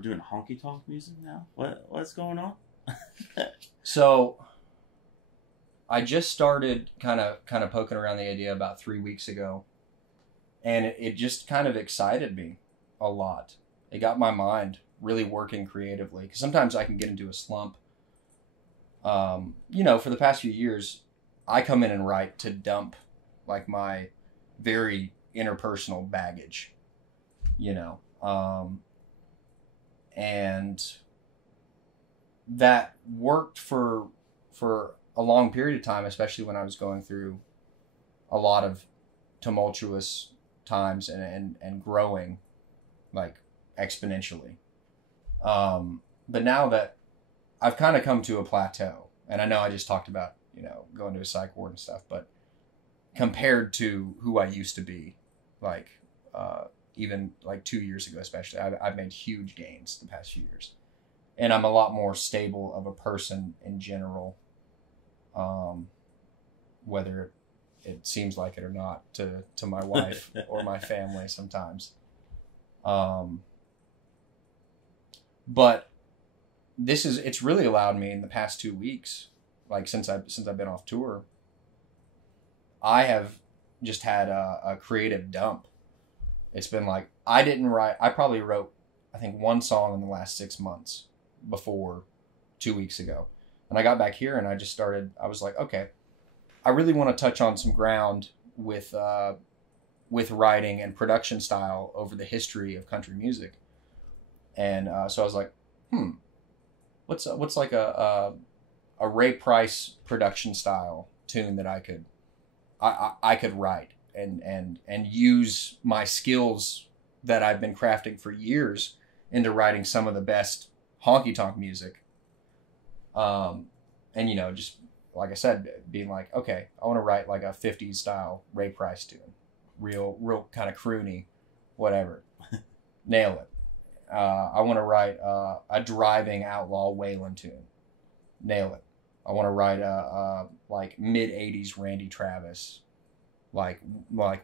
We're doing honky tonk music now? What's going on? So I just started kind of poking around the idea about 3 weeks ago, and it just kind of excited me a lot. It got my mind really working creatively, because sometimes I can get into a slump. For the past few years, I come in and write to dump like my very interpersonal baggage, and that worked for a long period of time, especially when I was going through a lot of tumultuous times and growing like exponentially. But now that I've kind of come to a plateau, and I know I just talked about, going to a psych ward and stuff, but compared to who I used to be, like, even like 2 years ago, especially, I've made huge gains the past few years, and I'm a lot more stable of a person in general, whether it seems like it or not to my wife or my family sometimes. But it's really allowed me in the past 2 weeks, like since I've been off tour, I have just had a creative dump. It's been like, I probably wrote, I think, one song in the last 6 months before 2 weeks ago. And I got back here and I was like, okay, I really want to touch on some ground with writing and production style over the history of country music. And so I was like, what's like a Ray Price production style tune that I could write and use my skills that I've been crafting for years into writing some of the best honky tonk music. Just like I said, being like, okay, I want to write like a 50s style Ray Price tune, real kind of croony, whatever, nail it. I want to write a driving outlaw Waylon tune, nail it. I want to write a like mid 80s Randy Travis, like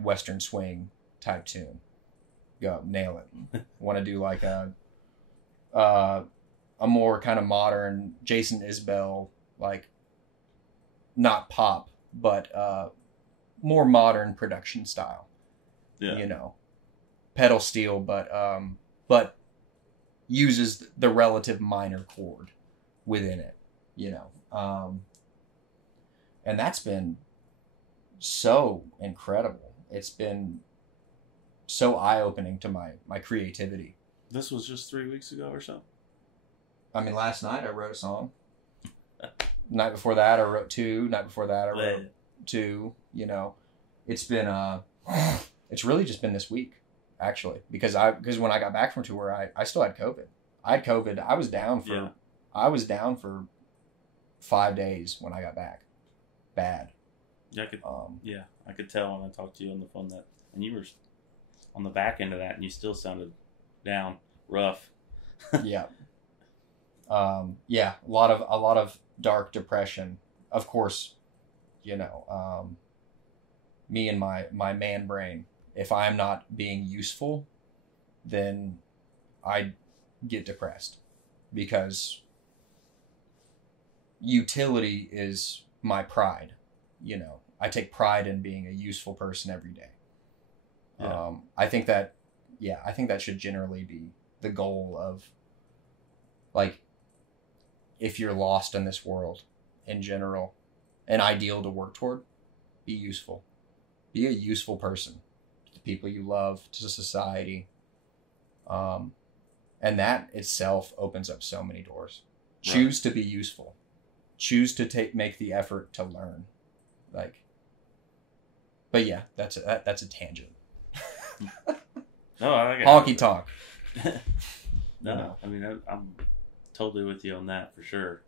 Western swing type tune, go nail it. Want to do like a more kind of modern Jason Isbell, like not pop, but more modern production style. Yeah. Pedal steel, but uses the relative minor chord within it, and that's been so incredible. It's been so eye-opening to my creativity. This was just 3 weeks ago or so? I mean, last night I wrote a song. Night before that I wrote two. Night before that I wrote two. It's been it's really just been this week, actually, because when I got back from tour, I still had COVID. I had COVID. I was down for 5 days when I got back. Bad. Yeah, I could tell when I talked to you on the phone and you were on the back end of that, and you still sounded down, rough. Yeah. A lot of dark depression. Of course, me and my man brain. If I'm not being useful, then I get depressed, because utility is my pride. I take pride in being a useful person every day. Yeah. I think that should generally be the goal of, like, if you're lost in this world in general, an ideal to work toward, be useful. Be a useful person to the people you love, to society. And that itself opens up so many doors. Right. Choose to be useful. Choose to make the effort to learn. But yeah, that's a tangent. No, I get honky tonk. No, I mean, I'm totally with you on that for sure.